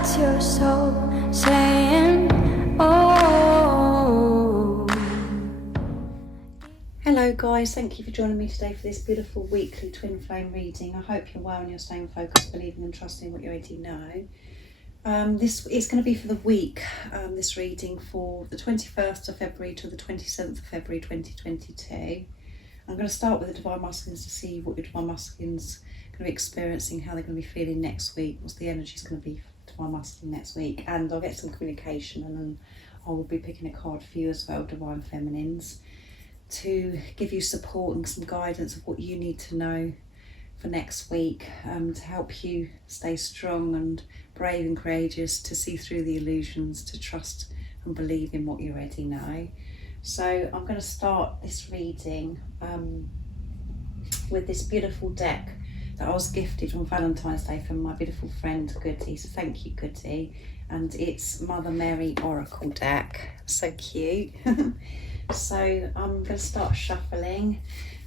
That's your soul saying, oh. Hello guys, thank you for joining me today for this beautiful weekly twin flame reading. I hope you're well and you're staying focused, believing and trusting what you already know. This is going to be for the week, this reading for the 21st of February to the 27th of February 2022. I'm going to start with the Divine Masculines to see what your Divine Masculines are going to be experiencing, how they're going to be feeling next week, what's the energy is going to be for Divine Masculine next week, and I'll get some communication, and then I will be picking a card for you as well, Divine Feminines, to give you support and some guidance of what you need to know for next week, to help you stay strong and brave and courageous, to see through the illusions, to trust and believe in what you already know. So I'm going to start this reading with this beautiful deck that I was gifted on Valentine's Day from my beautiful friend Goody, so thank you Goody, and it's Mother Mary Oracle deck, so cute. So I'm going to start shuffling.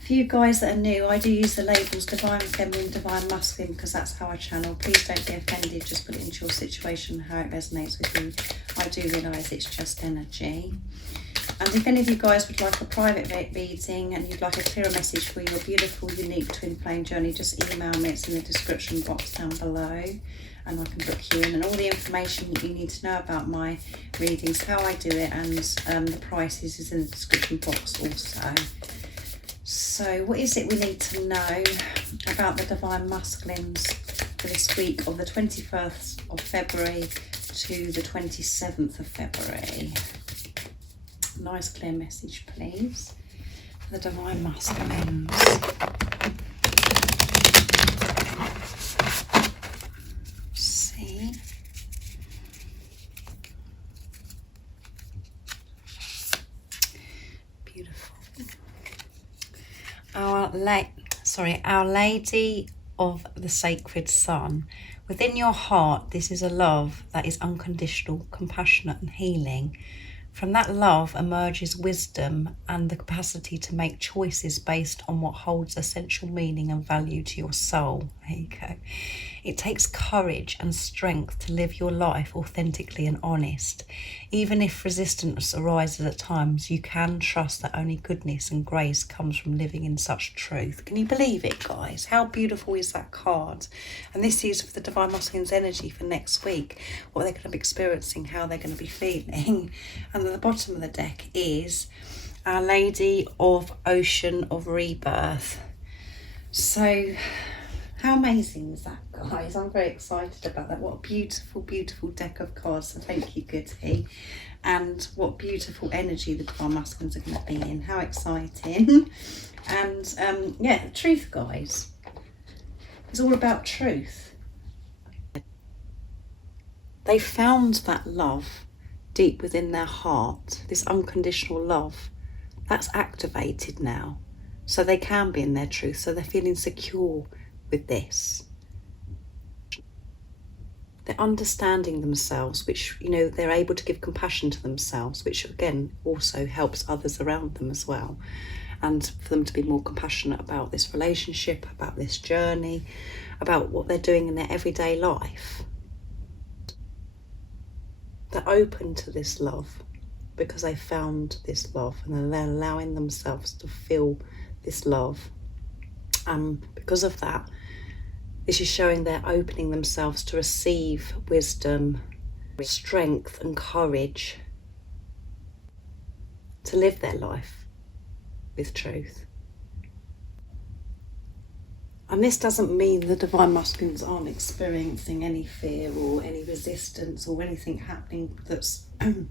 For you guys that are new, I do use the labels Divine Feminine, Divine Masculine, because that's how I channel. Please don't be offended, just put it into your situation, how it resonates with you. I do realise it's just energy. And if any of you guys would like a private reading and you'd like a clearer message for your beautiful, unique twin flame journey, just email me. It's in the description box down below, and I can book you in. And all the information that you need to know about my readings, how I do it, and the prices is in the description box also. So what is it we need to know about the Divine Masculines for this week of the 21st of February to the 27th of February? Nice clear message please for the Divine Masculines. See, beautiful. Our Lady of the Sacred Sun. Within your heart, this is a love that is unconditional, compassionate and healing. From that love emerges wisdom and the capacity to make choices based on what holds essential meaning and value to your soul. There you go. It takes courage and strength to live your life authentically and honest. Even if resistance arises at times, you can trust that only goodness and grace comes from living in such truth. Can you believe it, guys? How beautiful is that card? And this is for the Divine Masculine's energy for next week, what they're going to be experiencing, how they're going to be feeling. And at the bottom of the deck is Our Lady of Ocean of Rebirth. So how amazing is that, guys? I'm very excited about that. What a beautiful, beautiful deck of cards. So thank you, Goody. And what beautiful energy the Divine Masculines are going to be in. How exciting. And yeah, the truth, guys. It's all about truth. They found that love deep within their heart, this unconditional love. That's activated now. So they can be in their truth. So they're feeling secure with this. They're understanding themselves, which, you know, they're able to give compassion to themselves, which again also helps others around them as well, and for them to be more compassionate about this relationship, about this journey, about what they're doing in their everyday life. They're open to this love because they found this love, and they're allowing themselves to feel this love. Because of that, this is showing they're opening themselves to receive wisdom, strength and courage to live their life with truth. And this doesn't mean the Divine Masculines aren't experiencing any fear or any resistance or anything happening that's, you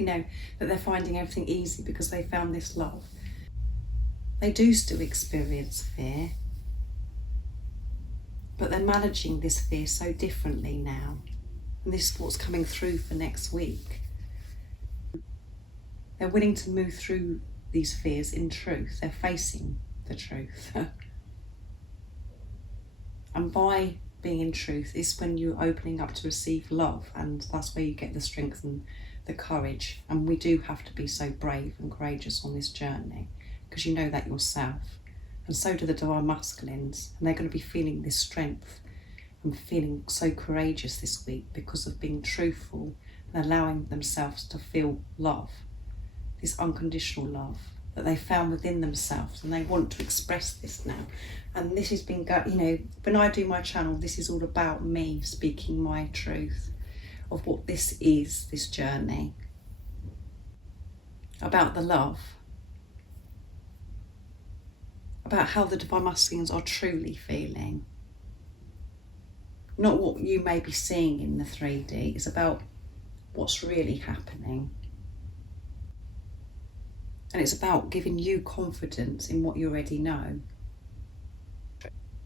know, that they're finding everything easy because they found this love. They do still experience fear, but they're managing this fear so differently now. And this is what's coming through for next week. They're willing to move through these fears in truth. They're facing the truth. And by being in truth is when you're opening up to receive love, and that's where you get the strength and the courage. And we do have to be so brave and courageous on this journey, because you know that yourself. And so do the Divine Masculines, and they're going to be feeling this strength and feeling so courageous this week because of being truthful and allowing themselves to feel love, this unconditional love that they found within themselves, and they want to express this now. And this has been, when I do my channel, this is all about me speaking my truth of what this is, this journey, about the love, about how the divine masculines are truly feeling. Not what you may be seeing in the 3D, it's about what's really happening. And it's about giving you confidence in what you already know.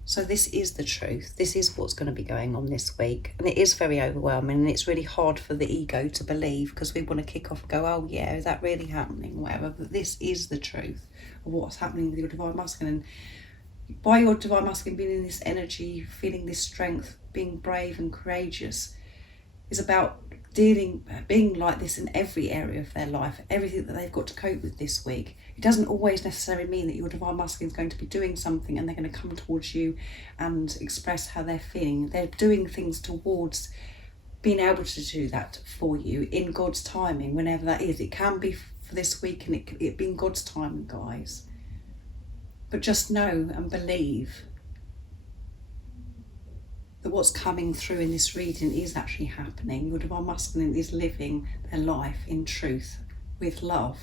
So this is the truth. This is what's going to be going on this week. And it is very overwhelming, and it's really hard for the ego to believe, because we want to kick off and go, oh yeah, is that really happening? Whatever. But this is the truth of what's happening with your divine masculine. And by your divine masculine being in this energy, feeling this strength, being brave and courageous, is about being like this in every area of their life, everything that they've got to cope with this week. It doesn't always necessarily mean that your divine masculine is going to be doing something and they're going to come towards you and express how they're feeling. They're doing things towards being able to do that for you in God's timing, whenever that is. It can be for this week, and it be in God's timing, guys. But just know and believe that what's coming through in this reading is actually happening. Your divine masculine is living their life in truth with love,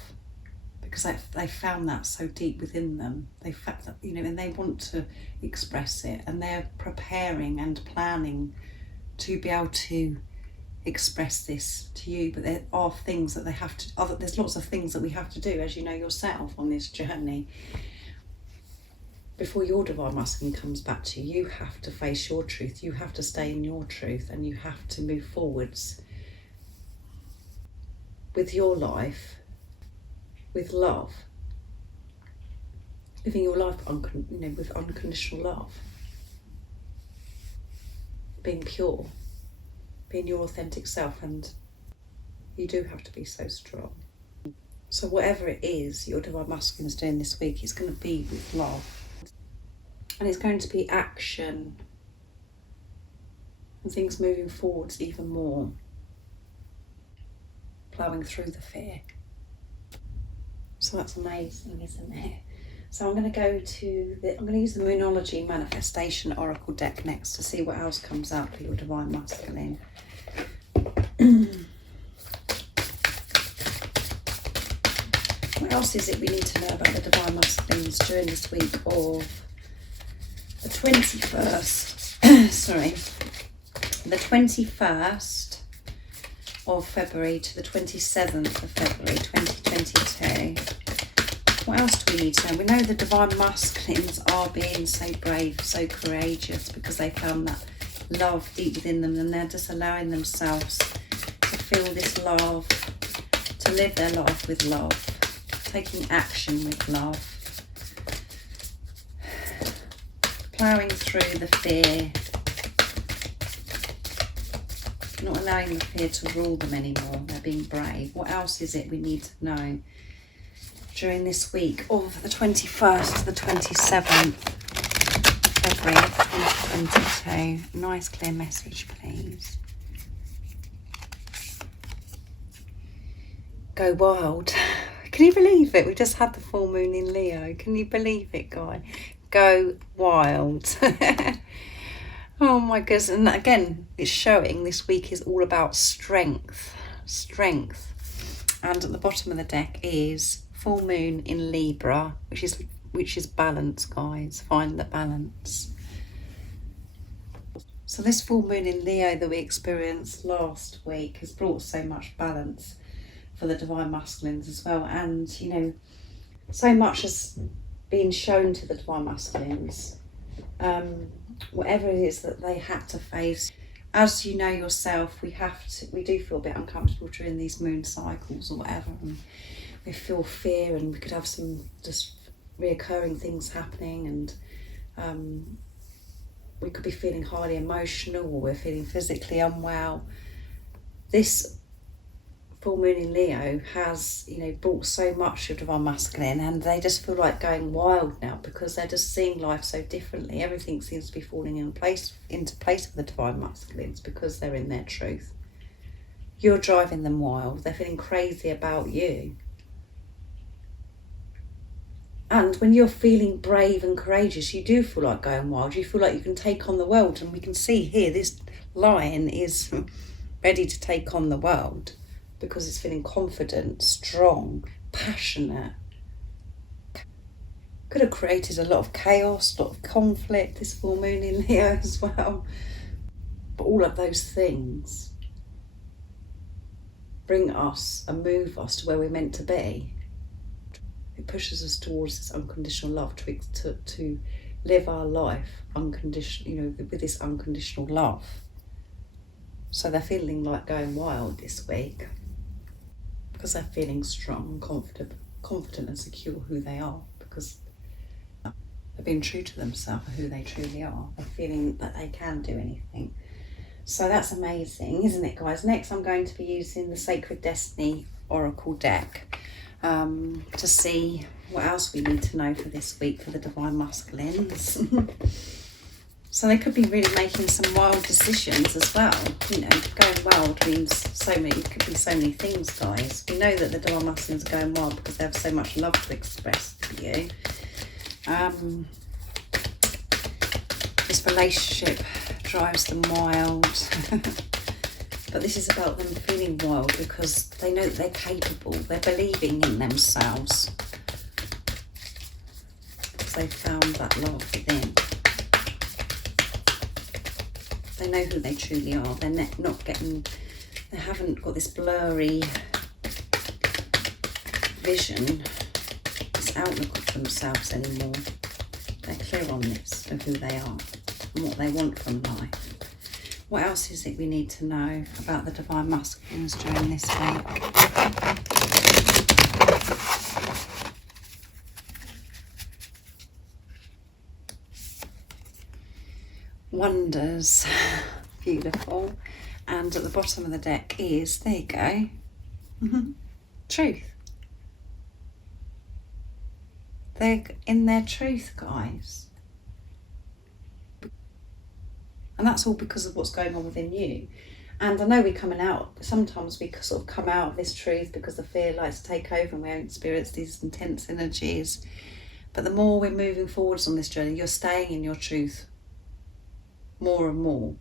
because they found that so deep within them. They felt that, and they want to express it, and they're preparing and planning to be able to express this to you. But there are things that they have to, there's lots of things that we have to do, as you know yourself, on this journey. Before your divine masculine comes back to you, you have to face your truth. You have to stay in your truth, and you have to move forwards with your life, with love, living your life with unconditional love, being pure, being your authentic self. And you do have to be so strong. So whatever it is your divine masculine is doing this week, it's going to be with love. And it's going to be action and things moving forwards even more, ploughing through the fear. So that's amazing, isn't it? So I'm going to use the Moonology Manifestation Oracle deck next to see what else comes out for your divine masculine. What else is it we need to know about the divine masculines during this week of the 21st, the 21st of February to the 27th of February 2022. What else do we need to know? We know the divine masculines are being so brave, so courageous, because they found that love deep within them, and they're just allowing themselves to feel this love, to live their life with love, taking action with love, ploughing through the fear, not allowing the fear to rule them anymore. They're being brave. What else is it we need to know during this week of the 21st to the 27th February 2022? Nice clear message, please. Go wild. Can you believe it? We just had the full moon in Leo. Can you believe it, guy? Go wild. Oh my goodness. And again, it's showing this week is all about strength. And at the bottom of the deck is full moon in Libra, which is balance, guys. Find the balance. So this full moon in Leo that we experienced last week has brought so much balance for the divine masculines as well. And so much has been shown to the divine masculines, whatever it is that they had to face. As you know yourself, we do feel a bit uncomfortable during these moon cycles or whatever, and we feel fear, and we could have some just reoccurring things happening, and we could be feeling highly emotional, or we're feeling physically unwell. This full moon in Leo has, brought so much of divine masculine, and they just feel like going wild now because they're just seeing life so differently. Everything seems to be falling into place for the divine masculines because they're in their truth. You're driving them wild. They're feeling crazy about you. And when you're feeling brave and courageous, you do feel like going wild. You feel like you can take on the world. And we can see here, this lion is ready to take on the world because it's feeling confident, strong, passionate. Could have created a lot of chaos, a lot of conflict, this full moon in Leo as well. But all of those things bring us and move us to where we're meant to be. It pushes us towards this unconditional love, to live our life unconditional, with this unconditional love. So they're feeling like going wild this week because they're feeling strong, confident and secure who they are, because they've been true to themselves, who they truly are. They're feeling that they can do anything. So that's amazing, isn't it, guys? Next, I'm going to be using the Sacred Destiny Oracle deck to see what else we need to know for this week for the divine masculines. So they could be really making some wild decisions as well. Going wild means it could be so many things, guys. We know that the divine masculines are going wild because they have so much love to express to you. This relationship drives them wild. But this is about them feeling wild because they know that they're capable. They're believing in themselves because they've found that love within. They know who they truly are. They're they haven't got this blurry vision, this outlook of themselves anymore. They're clear on this, of who they are and what they want from life. What else is it we need to know about the divine masculines during this week? Wonders. Beautiful. And at the bottom of the deck is, there you go, truth. They're in their truth, guys. And that's all because of what's going on within you. And I know sometimes we sort of come out of this truth because the fear likes to take over and we experience these intense energies. But the more we're moving forwards on this journey, you're staying in your truth more and more.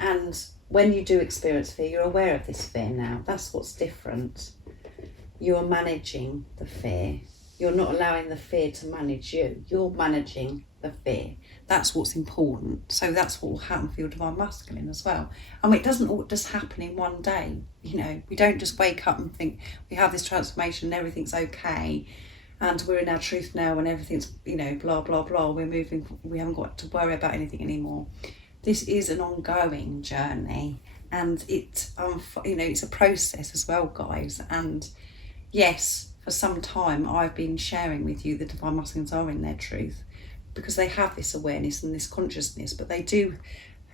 And when you do experience fear, you're aware of this fear now. That's what's different. You're managing the fear. You're not allowing the fear to manage you. You're managing the fear. That's what's important. So that's what will happen for your divine masculine as well. And it doesn't all just happen in one day. We don't just wake up and think we have this transformation and everything's okay and we're in our truth now and everything's, blah, blah, blah. We haven't got to worry about anything anymore. This is an ongoing journey, and it's a process as well, guys. And yes, for some time I've been sharing with you the divine masculines are in their truth because they have this awareness and this consciousness, but they do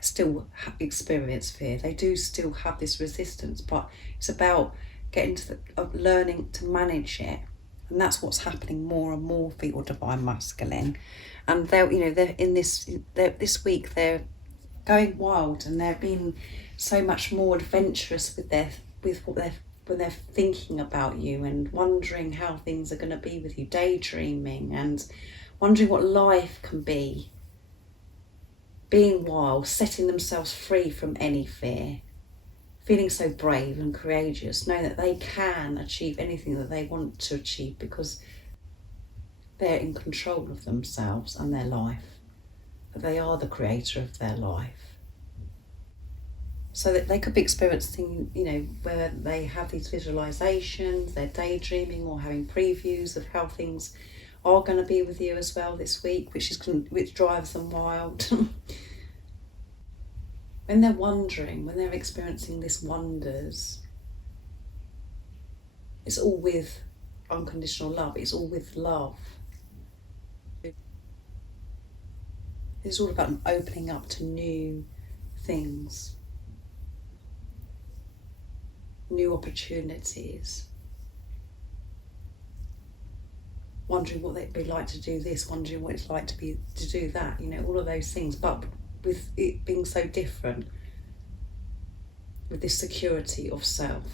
still experience fear. They do still have this resistance, but it's about getting to learning to manage it. And that's what's happening more and more for your divine masculine. And they're in this week they're going wild, and they're being so much more adventurous when they're thinking about you and wondering how things are going to be with you, daydreaming and wondering what life can be, being wild, setting themselves free from any fear, feeling so brave and courageous, knowing that they can achieve anything that they want to achieve because they're in control of themselves and their life, that they are the creator of their life. So that they could be experiencing, where they have these visualizations, they're daydreaming or having previews of how things are going to be with you as well this week, which drives them wild. When they're wondering, when they're experiencing this wonders, it's all with unconditional love. It's all with love. It's all about opening up to new things. new opportunities, wondering what it'd be like to do this, wondering what it's like to do that, you know, all of those things, but with it being so different, with this security of self.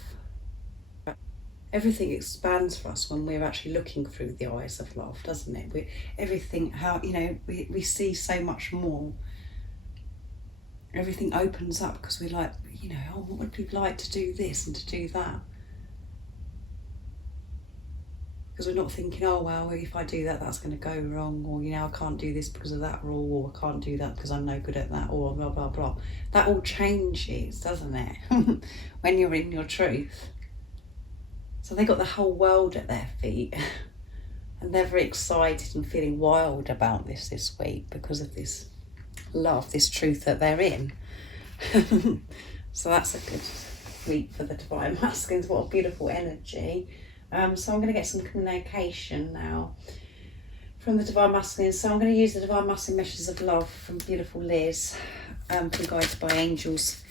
Everything expands for us when we're actually looking through the eyes of love, doesn't it? Everything, how, you know, we see so much more. Everything opens up because we're like, you know, oh, what would people like to do this and to do that? Because we're not thinking, oh, well, if I do that, that's going to go wrong, or, you know, I can't do this because of that rule, or I can't do that because I'm no good at that, or blah, blah, blah. That all changes, doesn't it? When you're in your truth. So they got the whole world at their feet, and they're very excited and feeling wild about this week because of this love, this truth that they're in. So that's a good week for the Divine Masculines. What a beautiful energy. So I'm going to get some communication now from the Divine Masculines. So I'm going to use the Divine Masculine Messages of Love from beautiful Liz, from Guided by Angels,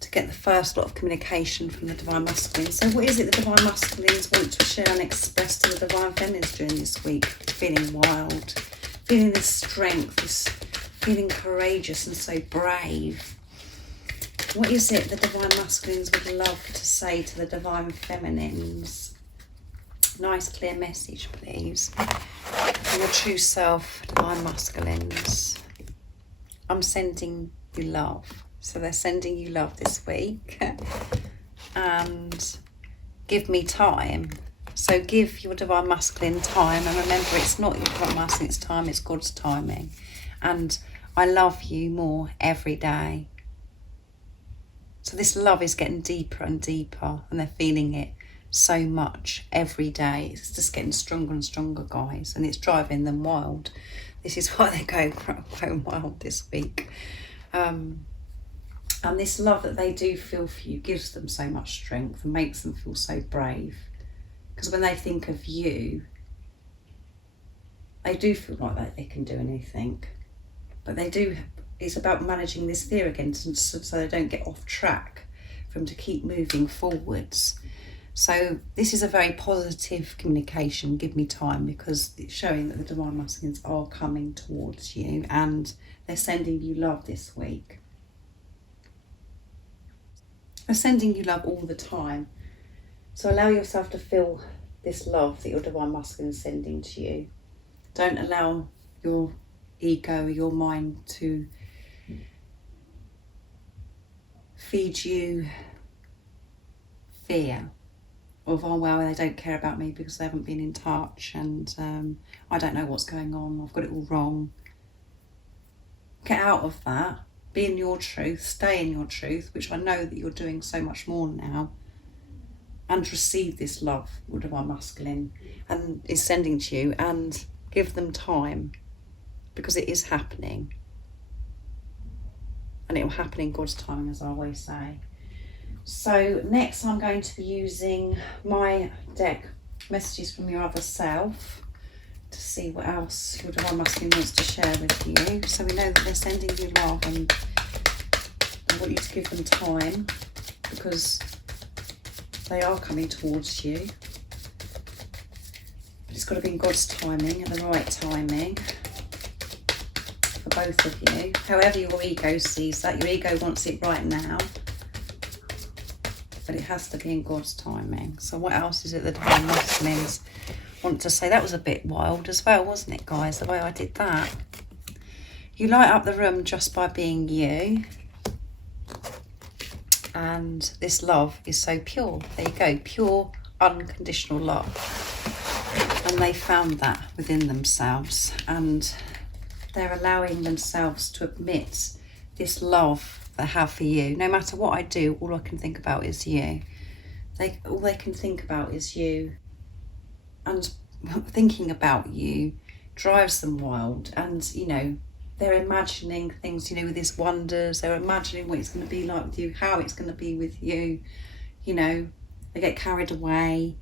to get the first lot of communication from the Divine Masculines. So what is it the Divine Masculines want to share and express to the Divine Feminines during this week? Feeling wild, feeling this strength, this feeling courageous and so brave. What is it the Divine Masculines would love to say to the Divine Feminines? Nice clear message, please. Your true self, Divine Masculines. I'm sending you love. So they're sending you love this week. And give me time. So give your Divine Masculine time. And remember, it's not your Divine Masculine's time, it's God's timing. And I love you more every day. So this love is getting deeper and deeper, and they're feeling it so much every day. It's just getting stronger and stronger, guys, and it's driving them wild. This is why they're going wild this week. And this love that they do feel for you gives them so much strength and makes them feel so brave. Because when they think of you, they do feel like that they can do anything. But they do, it's about managing this fear again so they don't get off track, for them to keep moving forwards. So this is a very positive communication, give me time, because it's showing that the Divine Masculines are coming towards you and they're sending you love this week. They're sending you love all the time. So allow yourself to feel this love that your Divine Masculine is sending to you. Don't allow your ego, your mind to feed you fear of, oh well, they don't care about me because they haven't been in touch, and I don't know what's going on, I've got it all wrong. Get out of that. Be in your truth, stay in your truth, which I know that you're doing so much more now, and receive this love your Divine Masculine and is sending to you, and give them time, because it is happening, and it will happen in God's timing, as I always say. So next I'm going to be using my deck, Messages from Your Other Self, to see what else your Divine Masculine wants to share with you. So we know that they're sending you love, and I want you to give them time, because they are coming towards you. But it's got to be in God's timing, and the right timing for both of you. However your ego sees that, your ego wants it right now, but it has to be in God's timing. So what else is it the Divine Masculines want to say? That was a bit wild as well, wasn't it, guys, the way I did that? You light up the room just by being you, and this love is so pure. There you go, pure unconditional love, and they found that within themselves, and they're allowing themselves to admit this love they have for you. No matter what I do, all I can think about is you. All they can think about is you, and thinking about you drives them wild. And you know, they're imagining things, you know, with these wonders. They're imagining what it's going to be like with you, how it's going to be with you. You know, they get carried away,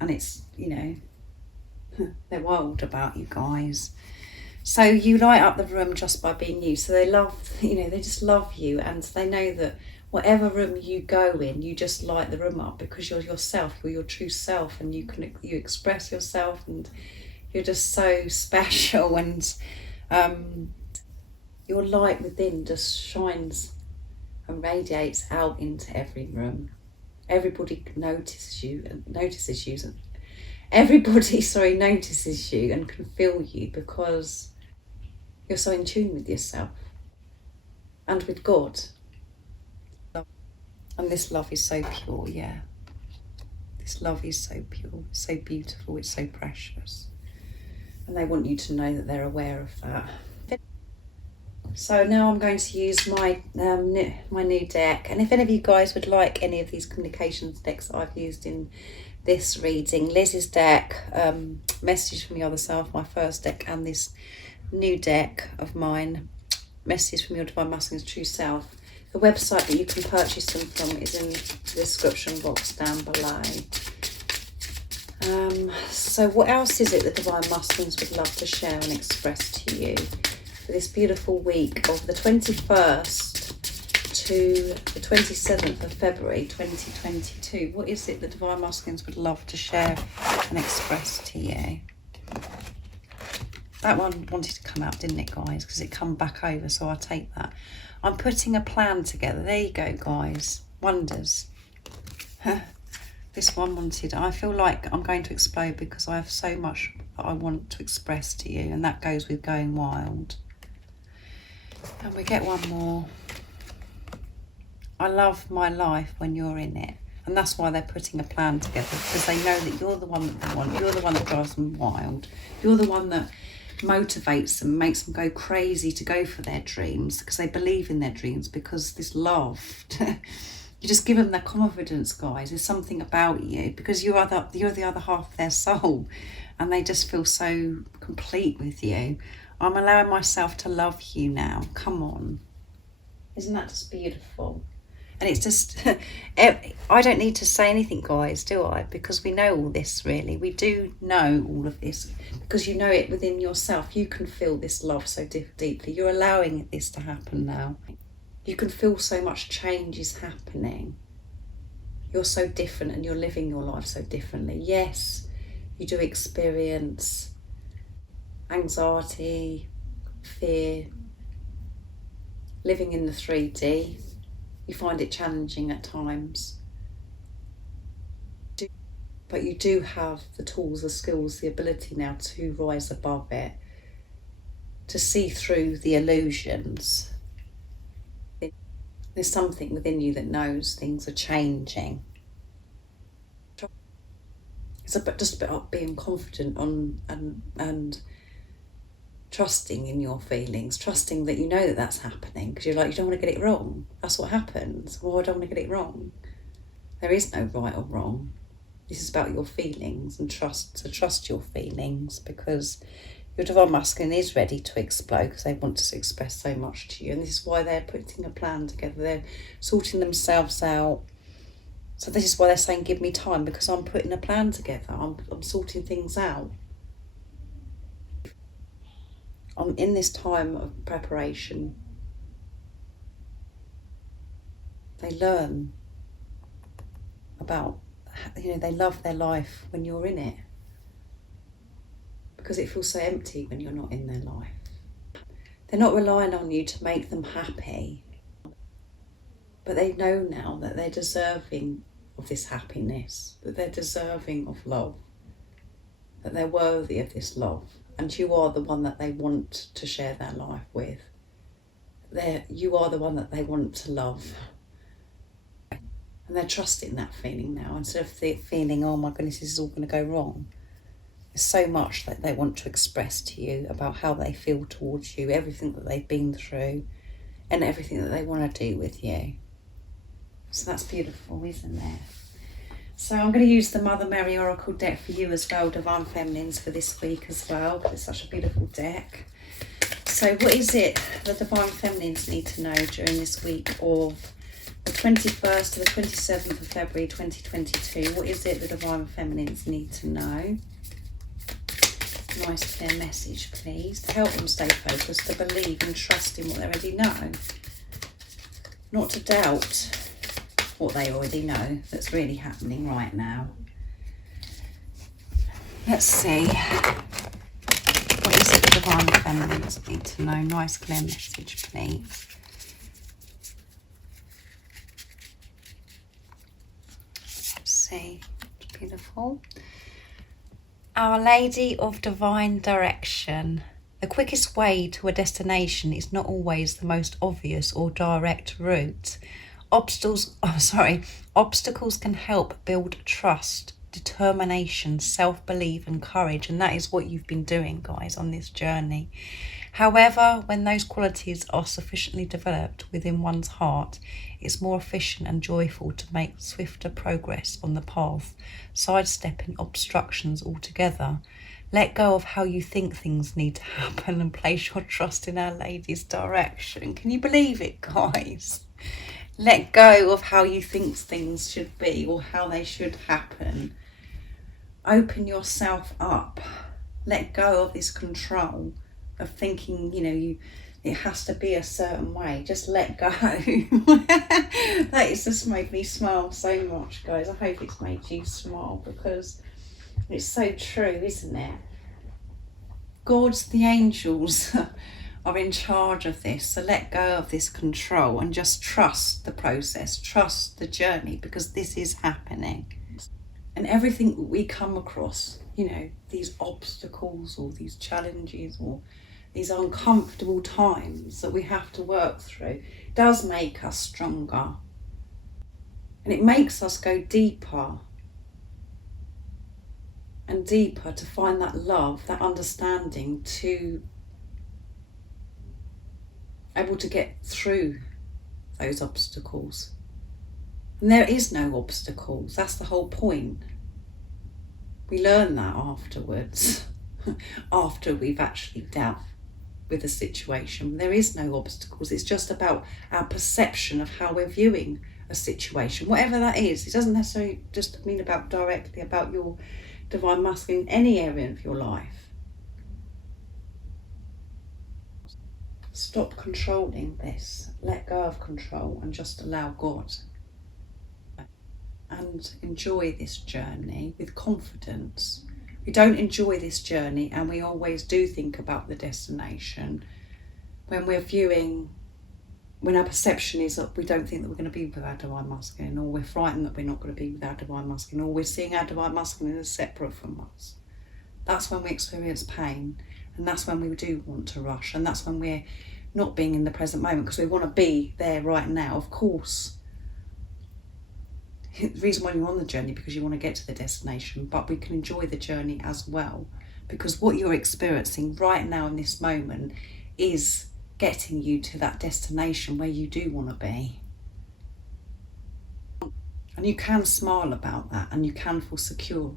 and it's, you know, they're wild about you guys. So you light up the room just by being you. So they love, you know, they just love you, and they know that whatever room you go in, you just light the room up because you're yourself, you're your true self, and you express yourself, and you're just so special, and your light within just shines and radiates out into every room. Everybody notices you, everybody notices you and can feel you because you're so in tune with yourself and with God. And this love is so pure, yeah. This love is so pure, so beautiful, it's so precious. And they want you to know that they're aware of that. So now I'm going to use my my new deck. And if any of you guys would like any of these communications decks that I've used in this reading, Liz's deck, Message from Your Other Self, my first deck, and this new deck of mine, Message from Your Divine Masculine's True Self, the website that you can purchase them from is in the description box down below. So what else is it that Divine Masculines would love to share and express to you for this beautiful week of the 21st to the 27th of February 2022? What is it that Divine Masculines would love to share and express to you? That one wanted to come out, didn't it, guys? Because it come back over, so I'll take that. I'm putting a plan together. There you go, guys. Wonders. This one wanted, I feel like I'm going to explode because I have so much that I want to express to you, and that goes with going wild. And we get one more. I love my life when you're in it. And that's why they're putting a plan together, because they know that you're the one that they want. You're the one that drives them wild. You're the one that motivates them, makes them go crazy to go for their dreams, because they believe in their dreams, because this love, you just give them that confidence, guys. There's something about you, because you're the other half of their soul, and they just feel so complete with you. I'm allowing myself to love you now. Come on. Isn't that just beautiful? And it's just, I don't need to say anything, guys, do I? Because we know all this, really. We do know all of this because you know it within yourself. You can feel this love so deeply. You're allowing this to happen now. You can feel so much change is happening. You're so different and you're living your life so differently. Yes, you do experience anxiety, fear, living in the 3D. You find it challenging at times. But you do have the tools, the skills, the ability now to rise above it, to see through the illusions. There's something within you that knows things are changing. It's just about being confident and trusting in your feelings, trusting that you know that that's happening, because you're like, you don't want to get it wrong. That's what happens. Well, I don't want to get it wrong. There is no right or wrong. This is about your feelings, and trust your feelings, because your Divine Masculine is ready to explode, because they want to express so much to you. And this is why they're putting a plan together. They're sorting themselves out. So this is why they're saying, give me time, because I'm putting a plan together. I'm sorting things out. I'm in this time of preparation. They learn about, they love their life when you're in it, because it feels so empty when you're not in their life. They're not relying on you to make them happy, but they know now that they're deserving of this happiness, that they're deserving of love, that they're worthy of this love. And you are the one that they want to share their life with. You are the one that they want to love. And they're trusting that feeling now, instead of feeling, oh my goodness, this is all going to go wrong. There's so much that they want to express to you about how they feel towards you, everything that they've been through, and everything that they want to do with you. So that's beautiful, isn't it? So I'm going to use the Mother Mary Oracle deck for you as well, Divine Feminines, for this week as well, because it's such a beautiful deck. So what is it the Divine Feminines need to know during this week of the 21st to the 27th of February 2022? What is it the Divine Feminines need to know? Nice clear message, please, to help them stay focused, to believe and trust in what they already know. not to doubt what they already know that's really happening right now. Let's see. What is it the Divine Feminines need to know? Nice clear message, please. Let's see. Beautiful. Our Lady of Divine Direction. The quickest way to a destination is not always the most obvious or direct route. Obstacles can help build trust, determination, self-belief and courage, and that is what you've been doing, guys, on this journey. However, when those qualities are sufficiently developed within one's heart, it's more efficient and joyful to make swifter progress on the path, sidestepping obstructions altogether. Let go of how you think things need to happen and place your trust in Our Lady's direction. Can you believe it, guys? Let go of how you think things should be or how they should happen. Open yourself up. Let go of this control of thinking, it has to be a certain way. Just let go. That has just made me smile so much, guys. I hope it's made you smile, because it's so true, isn't it? God's, the angels are in charge of this. So let go of this control and just trust the process, trust the journey, because this is happening. And everything we come across, these obstacles or these challenges or these uncomfortable times that we have to work through, does make us stronger. And it makes us go deeper and deeper to find that love, that understanding, to able to get through those obstacles. And there is no obstacles, that's the whole point. We learn that afterwards, after we've actually dealt with a situation. There is no obstacles, it's just about our perception of how we're viewing a situation, whatever that is. It doesn't necessarily just mean directly about your divine masculine in any area of your life. Stop controlling this, let go of control and just allow God. And enjoy this journey with confidence. We don't enjoy this journey, and we always do think about the destination when our perception is that we don't think that we're going to be with our divine masculine, or we're frightened that we're not going to be with our divine masculine, or we're seeing our divine masculine as separate from us. That's when we experience pain, and that's when we do want to rush, and that's when we're not being in the present moment, because we want to be there right now. Of course, the reason why you're on the journey, because you want to get to the destination, but we can enjoy the journey as well, because what you're experiencing right now in this moment is getting you to that destination where you do want to be. And you can smile about that, and you can feel secure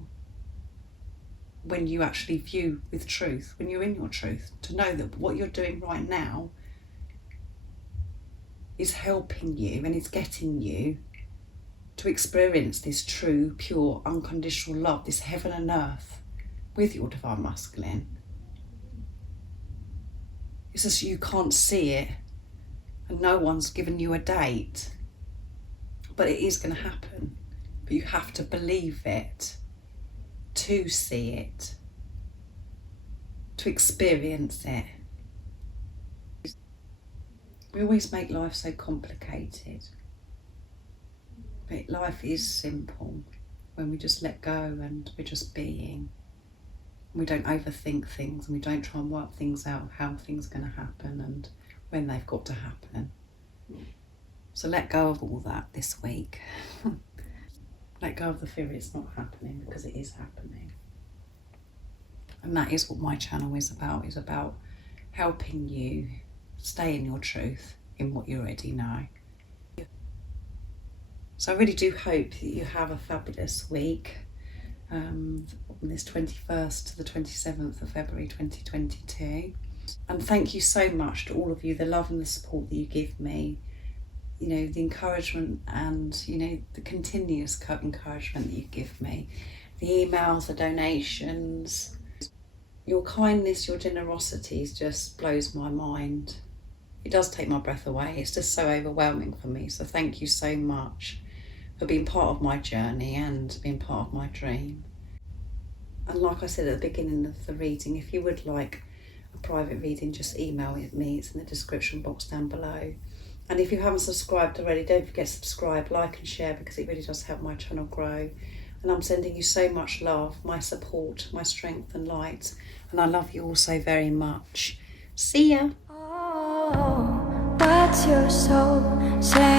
when you actually view with truth, when you're in your truth, to know that what you're doing right now is helping you and is getting you to experience this true, pure, unconditional love, this heaven and earth with your divine masculine. It's just you can't see it, and no one's given you a date, but it is going to happen. But you have to believe it, to see it, to experience it. We always make life so complicated. But life is simple when we just let go and we're just being. We don't overthink things, and we don't try and work things out, how things are going to happen and when they've got to happen. So let go of all that this week. Let go of the fear it's not happening, because it is happening. And that is what my channel is about helping you stay in your truth, in what you already know. So I really do hope that you have a fabulous week, on this 21st to the 27th of February 2022. And thank you so much to all of you, the love and the support that you give me, the encouragement and, the continuous encouragement that you give me, the emails, the donations, your kindness, your generosity just blows my mind. it does take my breath away. It's just so overwhelming for me. So thank you so much for being part of my journey and being part of my dream. And like I said at the beginning of the reading, if you would like a private reading, just email me. It's in the description box down below. And if you haven't subscribed already, don't forget to subscribe, like and share, because it really does help my channel grow. And I'm sending you so much love, my support, my strength and light. And I love you all so very much. See ya. Oh, what's your soul saying?